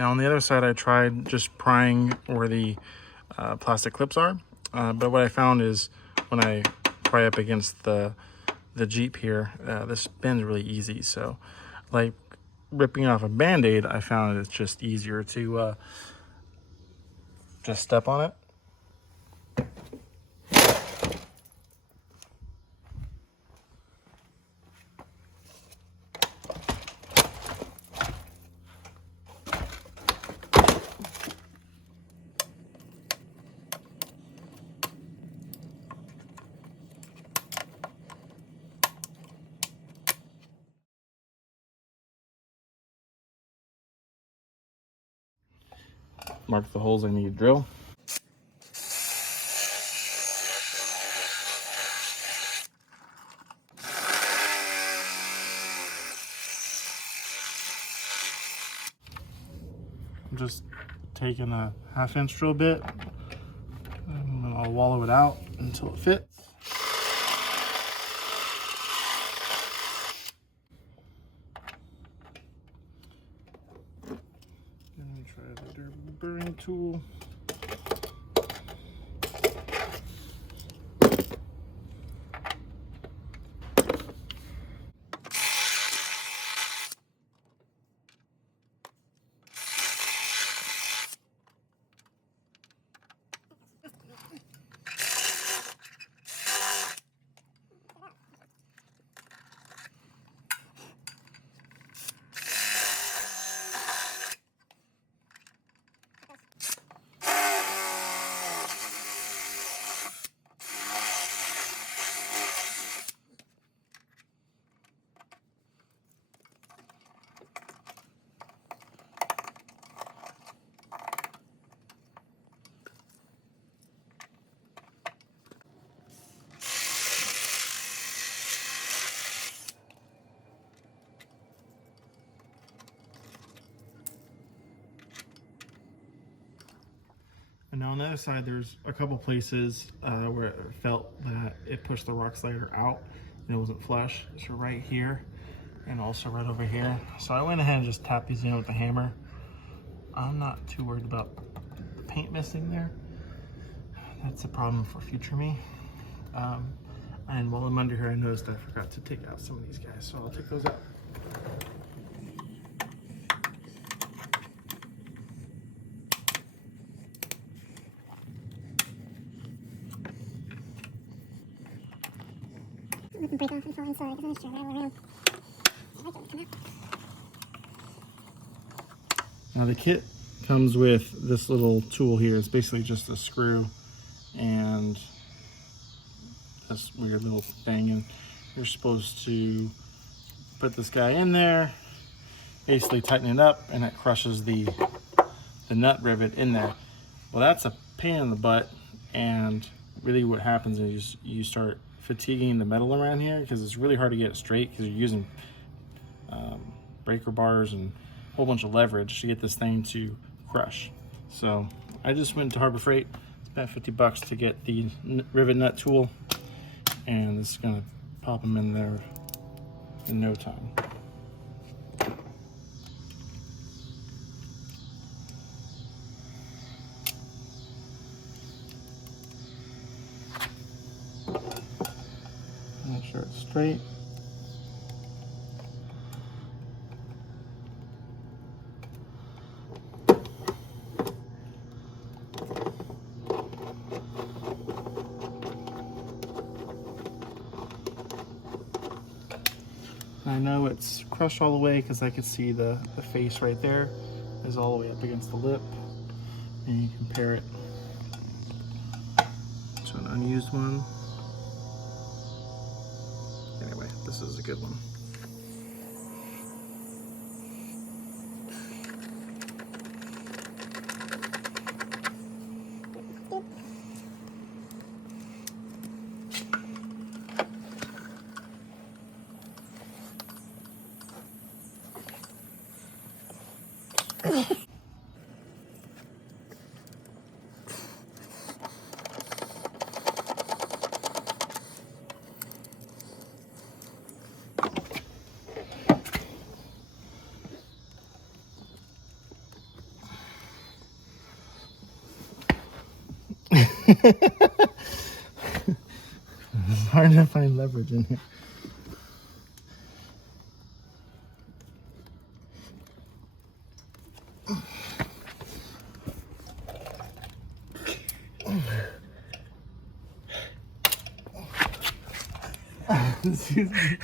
Now on the other side, I tried just prying where the plastic clips are, but what I found is when I pry up against the Jeep here, this bends really easy. So like ripping off a Band-Aid, I found it's just easier to just step on it. Mark the holes I need to drill. I'm just taking a 1/2-inch drill bit and I'll wallow it out until it fits. Let me try the durable burring tool. And now on the other side, there's a couple places where it felt that it pushed the rock slider out and it wasn't flush. So right here and also right over here. So I went ahead and just tapped these in with the hammer. I'm not too worried about the paint missing there. That's a problem for future me. And while I'm under here, I noticed I forgot to take out some of these guys, so I'll take those out. Break off and fall inside because I'm just trying to around. Now the kit comes with this little tool here. It's basically just a screw and this weird little thing, and you're supposed to put this guy in there, basically tighten it up, and it crushes the nut rivet in there. Well, that's a pain in the butt, and really what happens is you start fatiguing the metal around here because it's really hard to get it straight because you're using breaker bars and a whole bunch of leverage to get this thing to crush. So I just went to Harbor Freight, spent $50 to get the rivet nut tool, and this is gonna pop them in there in no time. Make sure it's straight. I know it's crushed all the way because I could see the face right there is all the way up against the lip, and you compare it to an unused one. Anyway, this is a good one. It's hard to find leverage in here. Excuse me.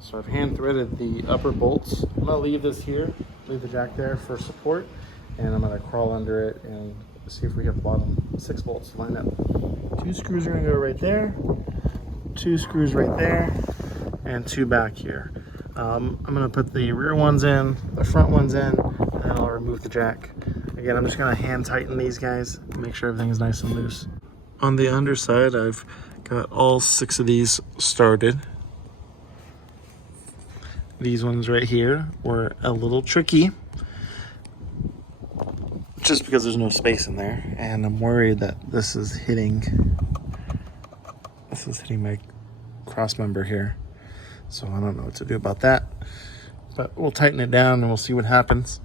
So I've hand threaded the upper bolts. I'm gonna leave this here, leave the jack there for support, and I'm gonna crawl under it and see if we have the bottom 6 bolts lined up. 2 screws are gonna go right there, 2 screws right there, and 2 back here. I'm gonna put the rear ones in, the front ones in, and then I'll remove the jack. Again, I'm just gonna hand tighten these guys, make sure everything is nice and loose. On the underside, I've got all 6 of these started. These ones right here were a little tricky just because there's no space in there, and I'm worried that this is hitting my cross member here, so I don't know what to do about that, but we'll tighten it down and we'll see what happens.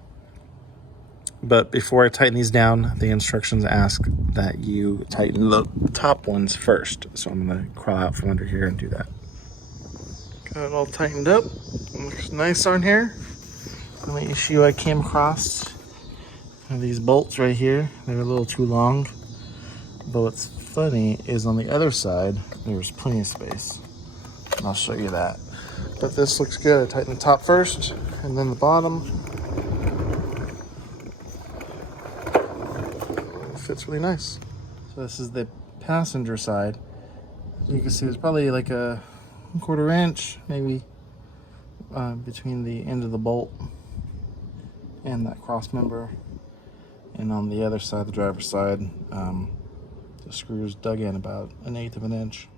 But before I tighten these down, the instructions ask that you tighten the top ones first, so I'm gonna crawl out from under here and do that. Got it all tightened up. Looks nice on here. The issue I came across are these bolts right here. They're a little too long. But what's funny is on the other side, there's plenty of space. And I'll show you that. But this looks good. I tighten the top first and then the bottom. It fits really nice. So this is the passenger side. You can see there's probably like a 1/4 inch, maybe, between the end of the bolt and that cross member. And on the other side, the driver's side, the screws dug in about 1/8 of an inch.